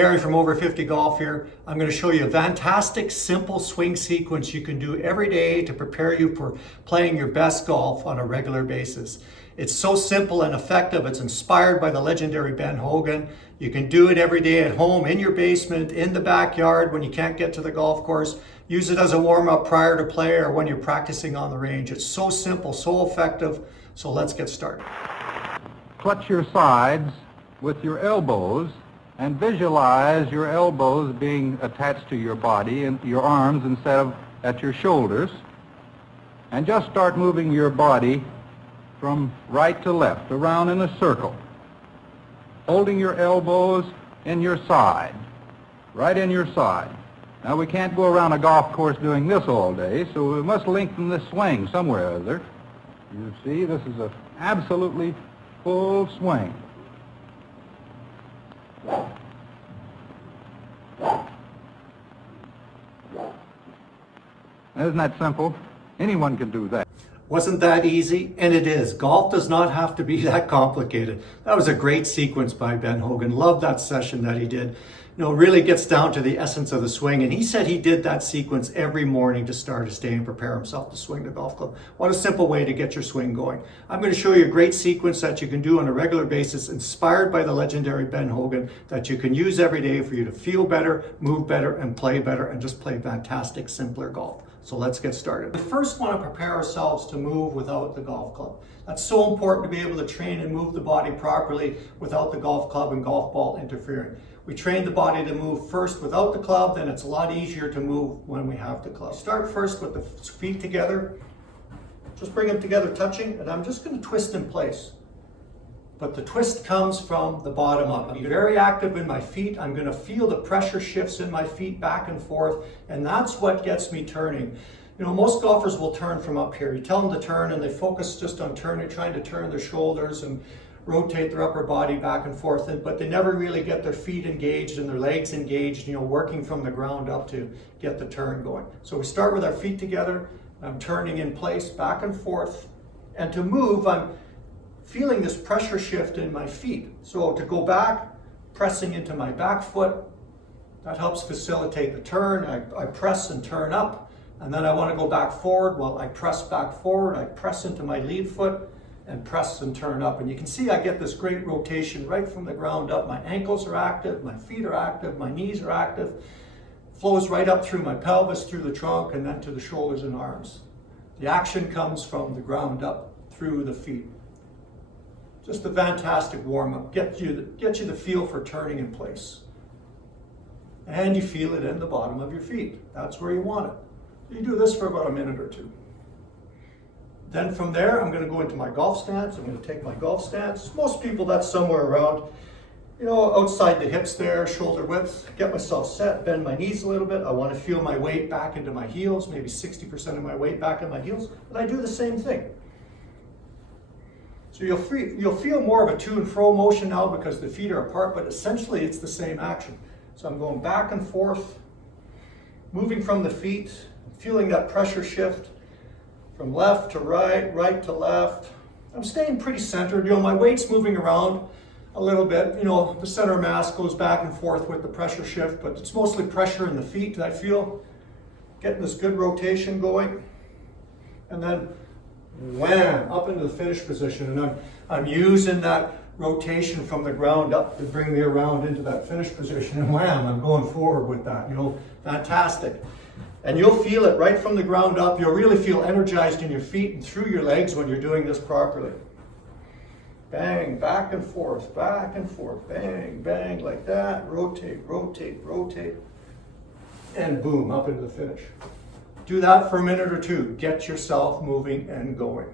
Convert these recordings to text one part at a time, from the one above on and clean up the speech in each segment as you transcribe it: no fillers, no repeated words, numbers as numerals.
Barry from Over 50 Golf here. I'm going to show you a fantastic, simple swing sequence you can do every day to prepare you for playing your best golf on a regular basis. It's so simple and effective. It's inspired by the legendary Ben Hogan. You can do it every day at home, in your basement, in the backyard when you can't get to the golf course. Use it as a warm-up prior to play or when you're practicing on the range. It's so simple, so effective. So let's get started. Clutch your sides with your elbows and visualize your elbows being attached to your body and your arms instead of at your shoulders. And just start moving your body from right to left, around in a circle, holding your elbows in your side, right in your side. Now we can't go around a golf course doing this all day, so we must lengthen this swing somewhere or other. You see, this is an absolutely full swing. Isn't that simple? Anyone can do that. Wasn't that easy? And it is. Golf does not have to be that complicated. That was a great sequence by Ben Hogan. Love that session that he did. You know, really gets down to the essence of the swing. And he said he did that sequence every morning to start his day and prepare himself to swing the golf club. What a simple way to get your swing going. I'm going to show you a great sequence that you can do on a regular basis, inspired by the legendary Ben Hogan, that you can use every day for you to feel better, move better, and play better, and just play fantastic, simpler golf. So let's get started. We first want to prepare ourselves to move without the golf club. That's so important to be able to train and move the body properly without the golf club and golf ball interfering. We train the body to move first without the club, then it's a lot easier to move when we have the club. Start first with the feet together. Just bring them together touching, and I'm just going to twist in place. But the twist comes from the bottom up. I'm very active in my feet. I'm going to feel the pressure shifts in my feet back and forth, and that's what gets me turning. You know, most golfers will turn from up here. You tell them to turn, and they focus just on turning, trying to turn their shoulders and rotate their upper body back and forth, but they never really get their feet engaged and their legs engaged, you know, working from the ground up to get the turn going. So we start with our feet together. I'm turning in place, back and forth, and to move, I'm feeling this pressure shift in my feet. So to go back, pressing into my back foot, that helps facilitate the turn. I press and turn up, and then I want to go back forward. Well, I press back forward, I press into my lead foot, and press and turn up. And you can see I get this great rotation right from the ground up. My ankles are active, my feet are active, my knees are active. Flows right up through my pelvis, through the trunk, and then to the shoulders and arms. The action comes from the ground up through the feet. Just a fantastic warm-up. Get you the feel for turning in place. And you feel it in the bottom of your feet. That's where you want it. You do this for about a minute or two. Then from there, I'm going to go into my golf stance. I'm going to take my golf stance. Most people, that's somewhere around, you know, outside the hips there, shoulder width. Get myself set, bend my knees a little bit. I want to feel my weight back into my heels, maybe 60% of my weight back in my heels. But I do the same thing. So you'll feel more of a to and fro motion now because the feet are apart, but essentially it's the same action. So I'm going back and forth, moving from the feet, feeling that pressure shift from left to right, right to left. I'm staying pretty centered. You know, my weight's moving around a little bit. You know, the center of mass goes back and forth with the pressure shift, but it's mostly pressure in the feet that I feel. Getting this good rotation going. And then wham, up into the finish position, and I'm using that rotation from the ground up to bring me around into that finish position, and wham, I'm going forward with that, you know, fantastic. And you'll feel it right from the ground up. You'll really feel energized in your feet and through your legs when you're doing this properly. Bang, back and forth, bang, bang, like that, rotate, rotate, rotate, and boom, up into the finish. Do that for a minute or two. Get yourself moving and going.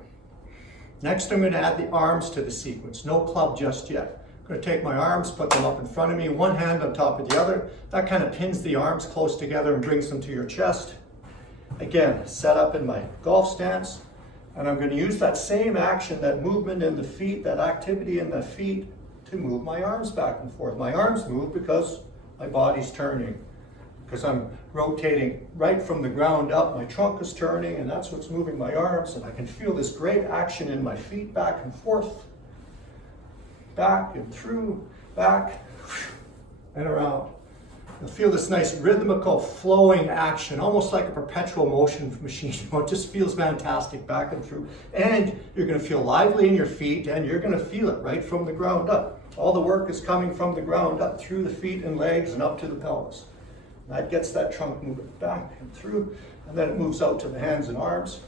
Next, I'm going to add the arms to the sequence. No club just yet. I'm going to take my arms, put them up in front of me, one hand on top of the other. That kind of pins the arms close together and brings them to your chest. Again, set up in my golf stance. And I'm going to use that same action, that movement in the feet, that activity in the feet, to move my arms back and forth. My arms move because my body's turning. Because I'm rotating right from the ground up. My trunk is turning, and that's what's moving my arms. And I can feel this great action in my feet back and forth. Back and through, back, and around. You'll feel this nice rhythmical flowing action, almost like a perpetual motion machine. It just feels fantastic back and through. And you're going to feel lively in your feet, and you're going to feel it right from the ground up. All the work is coming from the ground up through the feet and legs and up to the pelvis. That gets that trunk moving back and through, and then it moves out to the hands and arms.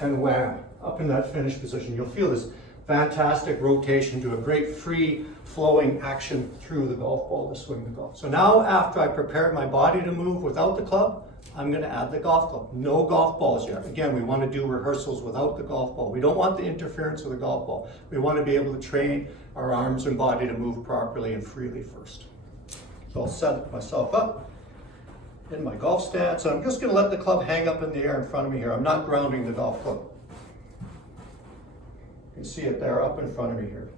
And wham, up in that finished position. You'll feel this fantastic rotation to a great free flowing action through the golf ball to swing the golf. So now after I prepared my body to move without the club, I'm going to add the golf club. No golf balls yet. Again, we want to do rehearsals without the golf ball. We don't want the interference of the golf ball. We want to be able to train our arms and body to move properly and freely first. So I'll set myself up in my golf stance, and I'm just going to let the club hang up in the air in front of me here. I'm not grounding the golf club. You can see it there up in front of me here.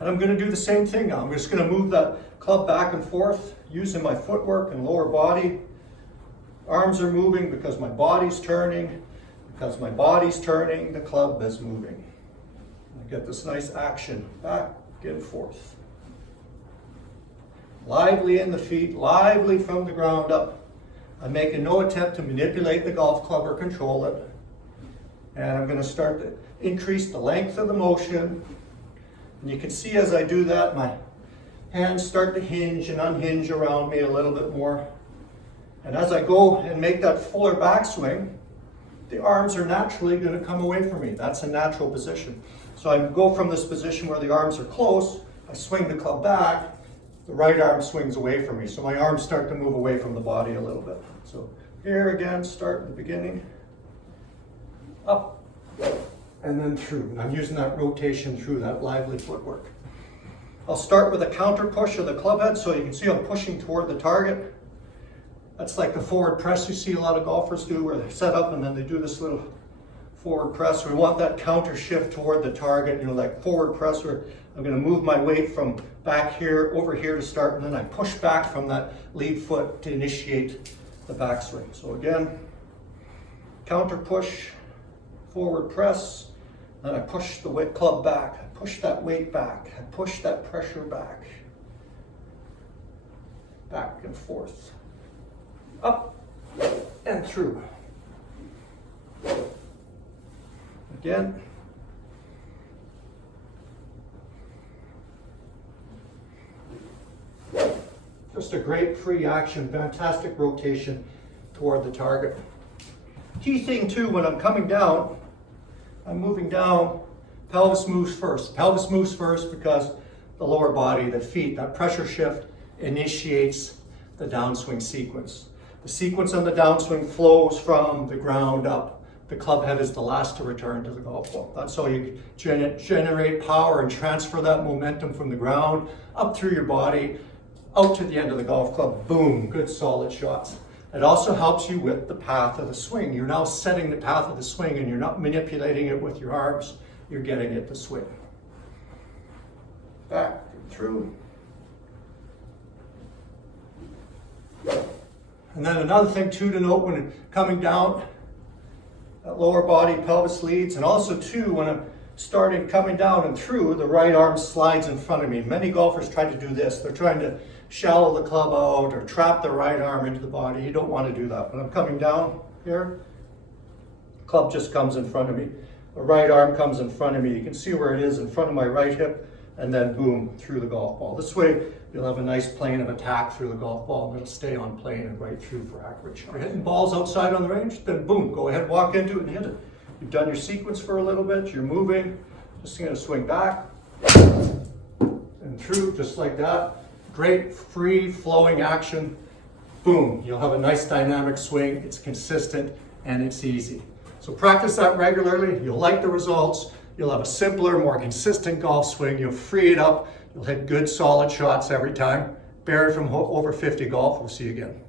And I'm going to do the same thing now. I'm just going to move that club back and forth using my footwork and lower body. Arms are moving because my body's turning. Because my body's turning, the club is moving. I get this nice action back and forth. Lively in the feet, lively from the ground up. I'm making no attempt to manipulate the golf club or control it. And I'm going to start to increase the length of the motion. And you can see as I do that, my hands start to hinge and unhinge around me a little bit more. And as I go and make that fuller backswing, the arms are naturally going to come away from me. That's a natural position. So I go from this position where the arms are close, I swing the club back, the right arm swings away from me. So my arms start to move away from the body a little bit. So here again, start in the beginning, up, and then through. And I'm using that rotation through that lively footwork. I'll start with a counter push of the club head, so you can see I'm pushing toward the target. That's like the forward press you see a lot of golfers do, where they set up and then they do this little forward press. We want that counter shift toward the target, like forward press, where I'm going to move my weight from back here over here to start, and then I push back from that lead foot to initiate the backswing. So again, counter push, forward press, then I push the club back, I push that weight back, I push that pressure back and forth, up and through. Again. Just a great free action, fantastic rotation toward the target. Key thing too, when I'm coming down, I'm moving down, pelvis moves first. Pelvis moves first because the lower body, the feet, that pressure shift initiates the downswing sequence. The sequence on the downswing flows from the ground up. The club head is the last to return to the golf ball. That's how you generate power and transfer that momentum from the ground up through your body, out to the end of the golf club. Boom, good solid shots. It also helps you with the path of the swing. You're now setting the path of the swing, and you're not manipulating it with your arms. You're getting it to swing. Back and through. And then another thing too to note when coming down, that lower body pelvis leads, and also too when I'm starting coming down and through, the right arm slides in front of me. Many golfers try to do this. They're trying to shallow the club out or trap the right arm into the body. You don't want to do that. When I'm coming down here, the club just comes in front of me. The right arm comes in front of me. You can see where it is in front of my right hip, and then boom, through the golf ball. This way, you'll have a nice plane of attack through the golf ball, and it'll stay on plane and right through for accurate shot. If you're hitting balls outside on the range, then boom, go ahead, walk into it and hit it. You've done your sequence for a little bit, you're moving, just gonna swing back and through, just like that. Great, free, flowing action. Boom, you'll have a nice dynamic swing. It's consistent and it's easy. So practice that regularly. You'll like the results. You'll have a simpler, more consistent golf swing. You'll free it up. You'll hit good, solid shots every time. Barry from Over 50 Golf. We'll see you again.